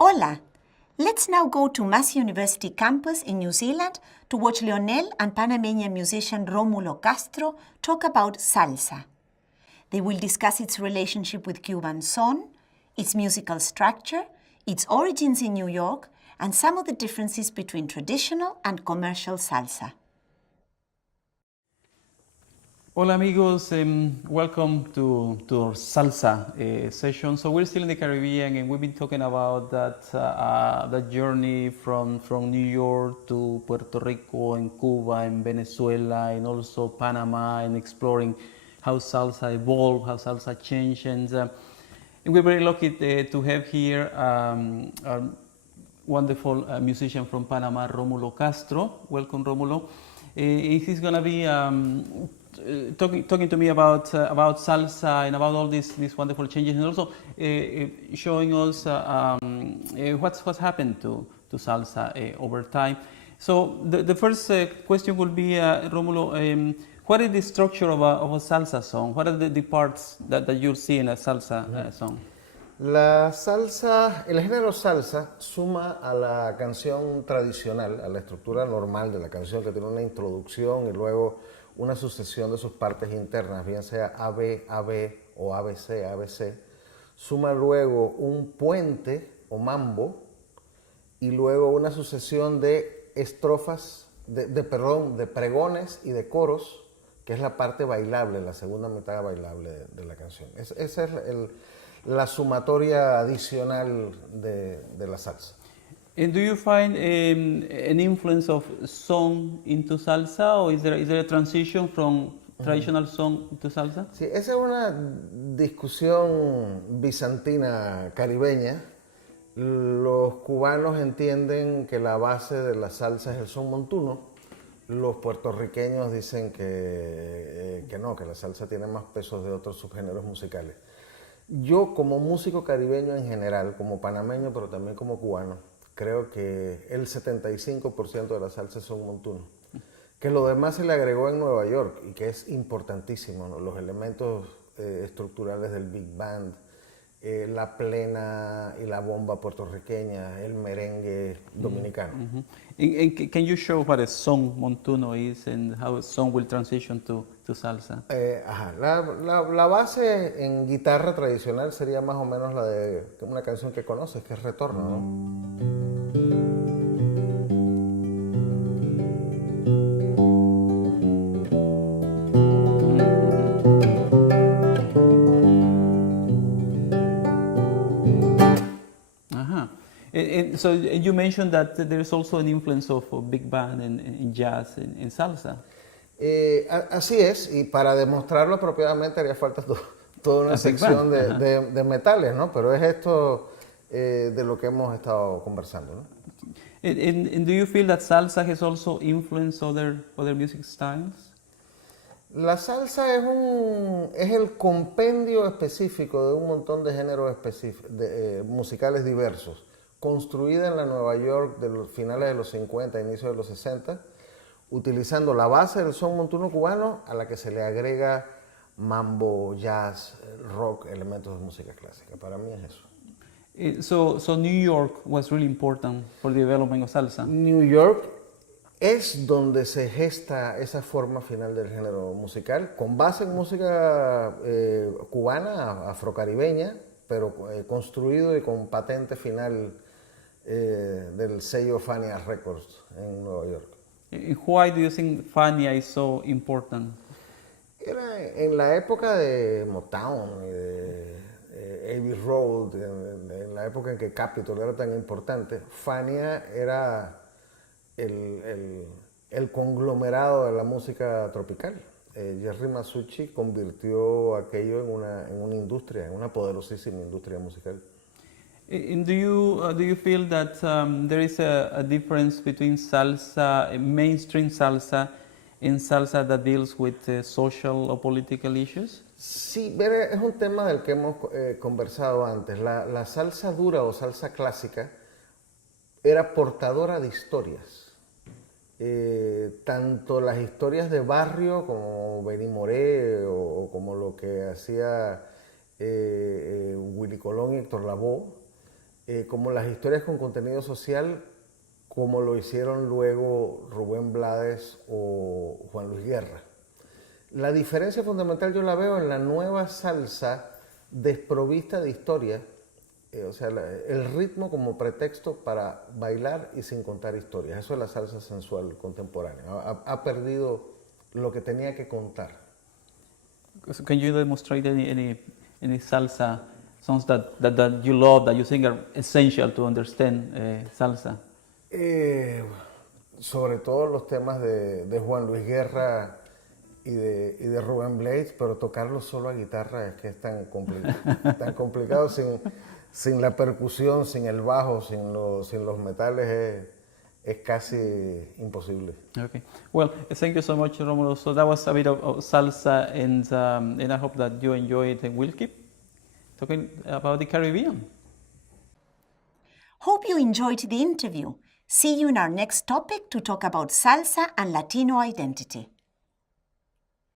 Hola! Let's now go to Massey University campus in New Zealand to watch Leonel and Panameña musician Rómulo Castro talk about salsa. They will discuss its relationship with Cuban son, its musical structure, its origins in New York, and some of the differences between traditional and commercial salsa. Hola amigos, welcome to our salsa session. So we're still in the Caribbean and we've been talking about that journey from New York to Puerto Rico and Cuba and Venezuela and also Panama, and exploring how salsa evolved, how salsa changed. And we're very lucky to have here a wonderful musician from Panama, Rómulo Castro. Welcome, Rómulo. He's going to be talking to me about salsa and about all these wonderful changes, and also showing us what's happened to salsa over time. So the first question will be, Rómulo, what is the structure of a salsa song? What are the parts that you'll see in a salsa song? La salsa, el género salsa suma a la canción tradicional, a la estructura normal de la canción, que tiene una introducción y luego una sucesión de sus partes internas, bien sea AB, AB o ABC, ABC. Suma luego un puente o mambo y luego una sucesión de estrofas, de pregones y de coros, que es la parte bailable, la segunda mitad bailable de la canción. Esa es la sumatoria adicional de la salsa. And do you find an influence of song into salsa, or is there a transition from traditional song to salsa? Sí, esa es una discusión bizantina caribeña. Los cubanos entienden que la base de la salsa es el son montuno. Los puertorriqueños dicen que no, que la salsa tiene más pesos de otros subgéneros musicales. Yo, como músico caribeño en general, como panameño, pero también como cubano, creo que el 75% de la salsa son montuno. Que lo demás se le agregó en Nueva York y que es importantísimo, ¿no? Los elementos estructurales del Big Band, la plena y la bomba puertorriqueña, el merengue dominicano. And can you show what a song montuno is and how a song will transition to salsa? La base en guitarra tradicional sería más o menos la de una canción que conoces, que es Retorno, ¿no? So you mentioned that there's also an influence of big band and jazz in salsa. Así es, y para demostrarlo apropiadamente haría falta toda una sección de metales, ¿no? Pero es esto de lo que hemos estado conversando, ¿no? And do you feel that salsa has also influenced other music styles? La salsa es el compendio específico de un montón de géneros musicales diversos, construida en la Nueva York de los finales de los 50, inicios de los 60, utilizando la base del son montuno cubano a la que se le agrega mambo, jazz, rock, elementos de música clásica. Para mí es eso. So New York was really important for the development of salsa. New York es donde se gesta esa forma final del género musical, con base en música cubana, afrocaribeña, pero construido y con patente final del sello Fania Records en Nueva York. Why do you think Fania is so important? Era en la época de Motown y de Abbey Road, en la época en que Capitol era tan importante, Fania era el conglomerado de la música tropical. Jerry Masucci convirtió aquello en una industria, en una poderosísima industria musical. And do you feel that there is a difference between salsa, mainstream salsa, and salsa that deals with social or political issues? Sí, es un tema del que hemos conversado antes. La salsa dura o salsa clásica era portadora de historias. tanto las historias de barrio como Benny Moré o como lo que hacía Willy Colón y Héctor Lavoe, como las historias con contenido social, como lo hicieron luego Rubén Blades o Juan Luis Guerra. La diferencia fundamental yo la veo en la nueva salsa desprovista de historia, o sea, el ritmo como pretexto para bailar y sin contar historias. Eso es la salsa sensual contemporánea. Ha perdido lo que tenía que contar. So can you demonstrate any salsa songs that you love, that you think are essential to understand salsa? Sobre todo los temas de Juan Luis Guerra y de Rubén Blades, pero tocarlo solo a guitarra es que es tan complicado sin la percusión, sin el bajo, sin los metales, es casi imposible. Okay. Well, thank you so much, Romulo. So that was a bit of salsa, and I hope that you enjoy it, and we'll keep talking about the Caribbean. Hope you enjoyed the interview. See you in our next topic to talk about salsa and Latino identity.